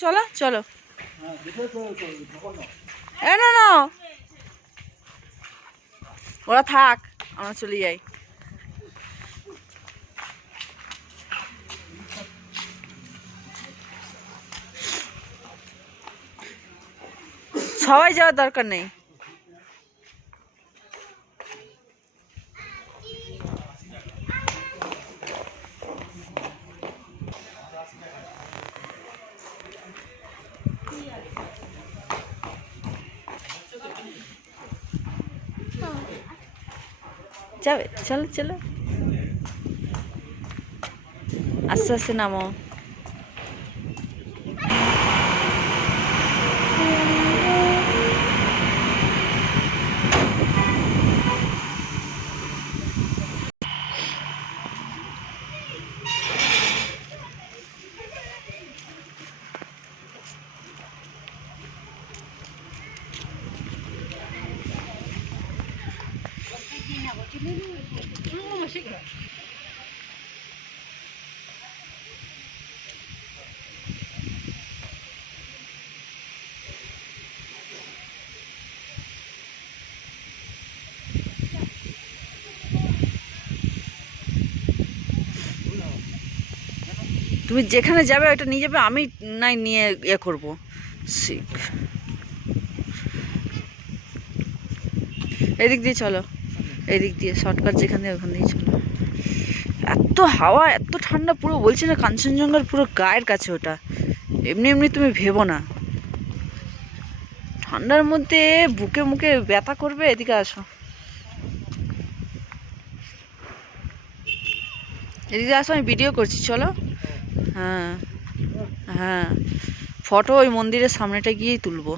চলো চলো। না না ওরা থাক, আমরা চলে যাই। সবাই যাওয়ার দরকার নেই। যাবে, চলো চলো, আস্তে আস্তে নামো। তুমি যেখানে যাবে ওটা নিয়ে যাবে, আমি নাই নিয়ে ইয়ে করবো। শিখ, এদিক দিয়ে চলো, এদিক দিয়ে শর্টকাট যেখান দিয়ে ওখান দিয়ে চলো। এত হাওয়া, এত ঠান্ডা, পুরো বলছি না কাঞ্চনজঙ্ঘার পুরো গায়ের কাছে ওটা। এমনি এমনি তুমি ভেবো না, ঠান্ডার মধ্যে বুকে মুখে ব্যথা করবে। এদিকে আসো, এদিকে আসো, আমি ভিডিও করছি, চলো। হ্যাঁ হ্যাঁ, ফটো ওই মন্দিরের সামনেটা গিয়েই তুলবো।